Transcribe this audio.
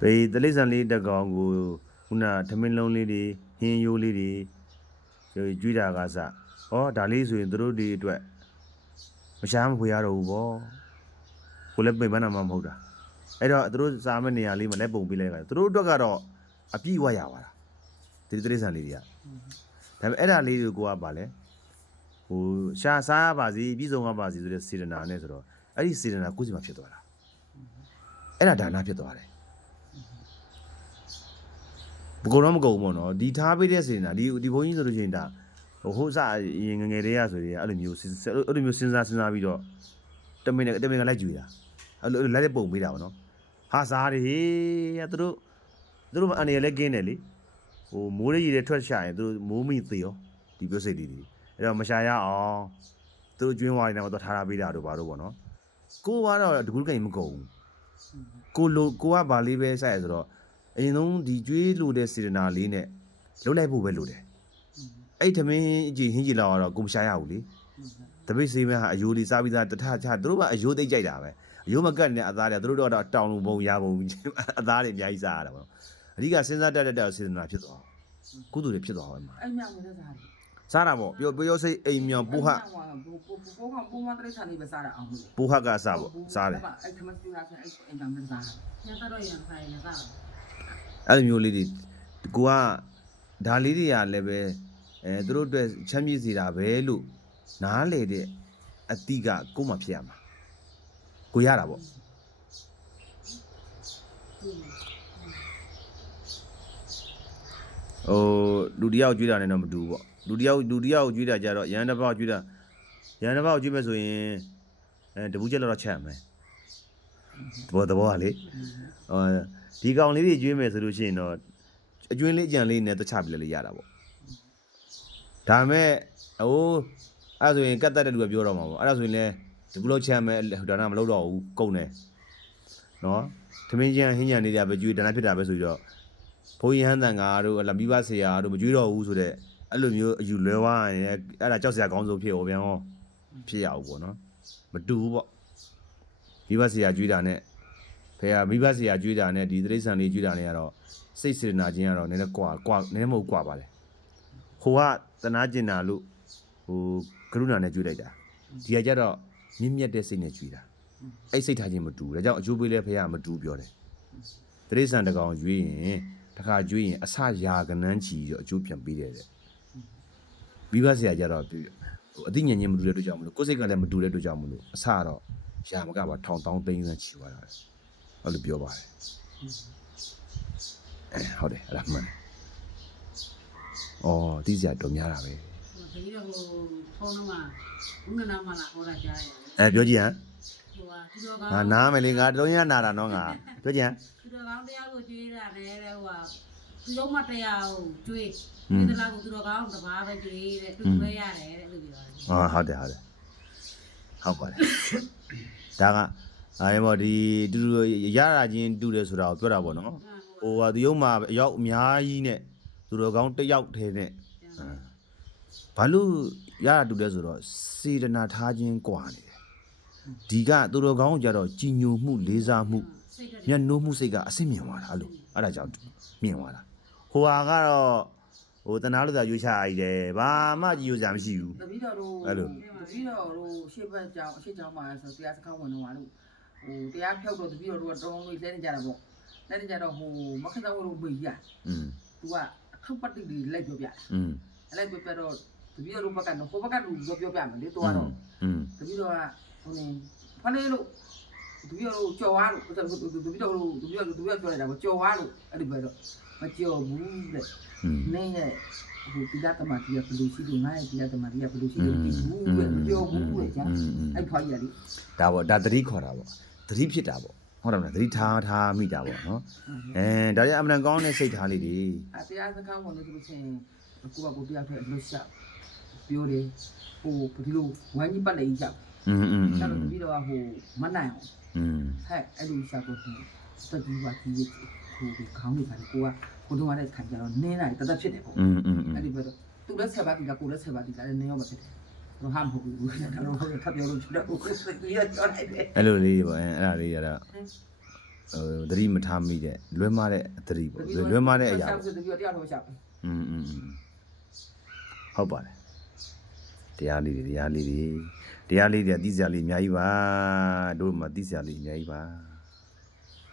ပေတလိษံလေးတက်ကောင်ကိုခုနထမင်းလုံးလေးတွေဟင်းရိုးလေးတွေကျွေးတာကစဟောဒါလေးဆိုရင်တို့ဒီအတွက်မရှားမဖွေရတော့ဘူးဗောကိုလည်းပိတ်မနာမှမဟုတ်တာအဲ့တော့တို့စားမယ့်နေရာလေးမှာလက်ပုံပေးလိုက်တာတို့အတွက်ကတော့အပြည့်ဝရပါလားဒီတလိษံလေးတွေကဒါပေမဲ့အဲ့ဒါလေးကိုကပါလဲဟိုရှားစားရပါစီပြည်စုံရပါစီဆိုတဲ့စေတနာနဲ့ဆိုတော့အဲ့ဒီစေတနာကိုယ်စီမှာဖြစ်သွားတာအဲ့ဒါဒါနဖြစ်သွားတယ်ဘကုံတော့မကုန်ဘူးပေါ့နော်ဒီထားပေးတဲ့စေတနာဒီဘုန်းကြီးဆိုလို့ရှိရင်ဒါဟိုစရင်ငငယ်တည်းရဆိုရင်အဲ့လိုမျိုးစဉ်းစားပြီးတော့တမင်ကလိုက်ကြွေတာအဲ့လိုလိုက်တဲ့ပုံပေးတာပေါ့နော်ဟာစားတယ်ဟေးတို့မအနေနဲ့လည်းကင်းတယ်လေဟိုမိုးရေတွေထွက်ရှာရင်တို့မိုးမိသေးရောဒီပြုတ်စိတ်လေးတွေအဲ့တော့မရှာရအောင်တို့ကျွင်းဝါးနေတော့ထားထားပေးတာတို့ဘာလို့ပေါ့နော်ကိုကတော့တကူးကိန်မကုန်ဘူးကိုကဘာလေးပဲစိုက်ရဆိုတော့အရင်ဆုံးဒီကျွေးလို့တဲ့စေတနာလေးနဲ့လုံးလိုက်ဖို့ပဲလိုတယ်အဲ့ထမင်းကြီးဟင်းကြီးလောက်တော့ကိုမရှာရဘူးလေတပိတ်စေးမဲဟာအယိုးလေးစားပြီးသားတထချတို့ကအယိုးသိကြိုက်တာပဲအယိုးမကတ်နဲ့အသားတွေတို့တော့တောင်လုံပုံရပုံအသားတွေအများကြီးစားရတာပေါ့အဓိကစဉ်းစားတတ်တဲ့စေတနာဖြစ်သွားကုသိုလ်တွေဖြစ်သွားပါမှာအဲ့မြောင်နေတဲ့စားတာပေါ့ပြောစိတ်အိမ်မြောင်ပိုးဟပိုးမတရိษံလေးပဲစားတာအောင်လို့ပိုးဟကစားပေါ့စားတယ်အဲ့ထမပြူလာဆိုအဲ့အိမ်တောင်နဲ့စားညတော့ရံဆိုင်နေစားအဲ့လိုမျိုးလေးတွေကိုကဒါလေးတွေကလည်းပဲသူတို့အတွက်ချမ်းမြေ့စေတာပဲလို့နားလေတဲ့အတိကကိုမှဖြစ်ရမှာကိုရတာပေါ့လူတယောက်ကျွေးတာနဲ့တော့မတူဘူးပေါ့လူတယောက်ကျွေးတာကြတော့ရန်တစ်ပေါက်ကျွေးမယ်ဆိုရင်တပူးချက်တော့ချက်ရမယ်သဘောကလေဒီကောင်လေးတွေကျွေးမယ်ဆိုလို့ရှိရင်တော့အကျွင်းလေးအကြံလေးနဲ့တခြားပြလေရတာပေါ့ဒါမဲ့အဲ့ဆိုရင်ကတ်တက်တဲ့လူကပြောတော့မှာပေါ့အဲ့ဒါဆိုရင်လည်းဒီကုလို့ချက်မယ်ဒါနမလုပ်တော့ဘူးကုန်တယ်နော်သမင်းချမ်းဟင်းချမ်းလေးတွေပဲကျွေးဒါနဖြစ်တာပဲဆိုပြီးတော့ဘိုးရဟန်းတန်ဃာတို့မိဘဆရာတို့မကျွေးတော့ဘူးဆိုတဲ့အဲ့လိုမျိုးအယူလွဲသွားရင်အဲ့ဒါကြောက်စရာကောင်းဆုံးဖြစ်ဟောပြန်ဟောဖြစ်ရအောင်ပေါ့နော်မတူဘူးပေါ့မိဘဆရာကျွေးတာနဲ့ဖေကမိဘဆရာကျွေးတာနဲ့ဒီတိရစ္ဆာန်လေးကျွေးတာနဲ့ကတော့စိတ်စေတနာချင်းကတော့နည်းနည်းကွာနည်းနည်းမဟုတ်ကွာပါလေဟိုကတနာကျင်တာလို့ကရုဏာနဲ့ကျွေးလိုက်တာဒီကကြတော့မြင့်မြတ်တဲ့စိတ်နဲ့ကျွေးတာအဲ့စိတ်ထားချင်းမတူဒါကြောင့်အကျိုးပေးလဲဖေကမတူပြောတယ်တိရစ္ဆာန်တကောင်ကျွေးရင်တစ်ခါကျွေးရင်အစရာကနန်းချီတော့အကျိုးပြန်ပေးတယ်တဲ့မိဘဆရာကြတော့အသိဉာဏ်ချင်းမတူတဲ့အတွက်ကြောင့်မလို့ကိုယ်စိတ်ကလည်းမတူတဲ့အတွက်ကြောင့်မလို့အစတော့ရာမကပါထောင်တောင်းသိန်းချီသွားတာအဲ့လိုပြောပါတယ်ဟုတ်တယ်အဲ့ဒါမှန်တီးစရာတော်များတာပဲဒီတော့ဖုန်းမှာဦးနနာမလာဟောတာကြားရတယ်ပြောကြည့်ဟမ်ငါနားမယ်လေငါတုံးရနာတာနော်ငါပြောကြည့်ဟမ်သူတော်ကောင်းတရားကိုကျွေးတာလည်းတဲ့သူလုံးမတရားကိုကျွေးဒီတလားကိုသူတော်ကောင်းတဘာပဲကျွေးတဲ့သူပဲရတယ်တဲ့လို့ပြောတယ်ဟုတ်တယ်ဟုတ်ပါတယ်ဒါကအဲ့မော်ဒီတူရတာချင်းတူတယ်ဆိုတာကိုပြောတာပေါ့နော်ဒီရုံမှာအရောက်အများကြီးနဲ့သူတော်ကောင်းတစ်ယောက်ထဲနဲ့ဘာလို့ရတာတူလဲဆိုတော့စေတနာထားခြင်းกว่าနေတယ်ဒီကသူတော်ကောင်းကြတော့ကြည်ညိုမှုလေးစားမှုမျက်နှိုးမှုစိတ်ကအစစ်မြင်သွားတာအဲ့ဒါကြောင့်မြင်သွားတာဟိုဟာကတော့တနာလို့သာရွေးချရည်တယ်ဘာမှကြည်ညိုစရာမရှိဘူးတပီတော်တို့အဲ့လိုတပီတော်တို့ရှေ့ဘက်ကြောင်အရှိကြောင်မှာဆိုတရားစခန်းဝင်တော့လို့တရားဖြောက်တော့တပီတော်တို့ကတောင်းလို့လဲနေကြတာပေါ့လဲနေကြတော့မခက်တော့လို့မေးရသူကအထောက်ပတ်တိလိုက်ပြောပြလိုက်ပြောပြတော့တပီတော်တို့ဘက်ကတော့ဟိုဘက်ကလူပြောပြမယ်လေတော့တပီတော်ကဖနေလို့တပီတော်တို့ကြော်သွားလို့တပီတော်တို့ပြောလိုက်တာပေါ့ကြော်သွားလို့အဲ့ဒီဘက်တော့မကြော်ဘူးတဲ့နေရဲ့တိရသမတိရဘလူရှိလို့ငါရဲ့တိရသမတိရဘလူရှိလို့ဒီဘူးပဲကြော်ဘူးပဲကြာအဲ့ဖွားရလေဒါပေါ့ဒါသတိခေါ်တာပေါ့သတိဖြစ်တာပေါ့ဟုတ်တယ်မလားသတိထားမိတာပေါ့နော်ဒါရအမှန်ကောင်းတဲ့စိတ်ထားလေးတွေတရားစကားဝင်လို့ဆိုလို့ချင်းကိုတရားထဲအလို့ရှာပြောတယ်ဒီလိုဝိုင်းကြီးပတ်နေကြဆက်လို့ပြီးတော့မနိုင်အောင်အဲ့လိုရှာတော့စက်ကြီးပါကြီးခေါင်းတွေပါကိုတို့ကလည်းခံကြတော့နင်းလိုက်တသက်ဖြစ်တယ်ပေါ့အဲ့ဒီဘက်တော့သူလည်းဆက်ပါတီကကိုလည်းဆက်ပါတီကလည်းနင်းရောမဖြစ်တယ်တော့ဟာမဟုတ်ဘူးဒါတော့ခပ်ပြောလို့ချူတော့ကိုယ်စိတ်ကြီးကြောက်လိုက်တယ်အဲ့လိုလေးပေါ့အဲ့ဒါလေးရတော့ သတိမထားမိတဲ့လွဲမှားတဲ့အသတိပေါ့လွဲမှားတဲ့အရာ တပည့်တရားတော်ရှောက် ဟုတ်ပါတယ်တရားလေးတွေသိစရာလေးအများကြီးပါတို့မှသိစရာလေးအများကြီးပါ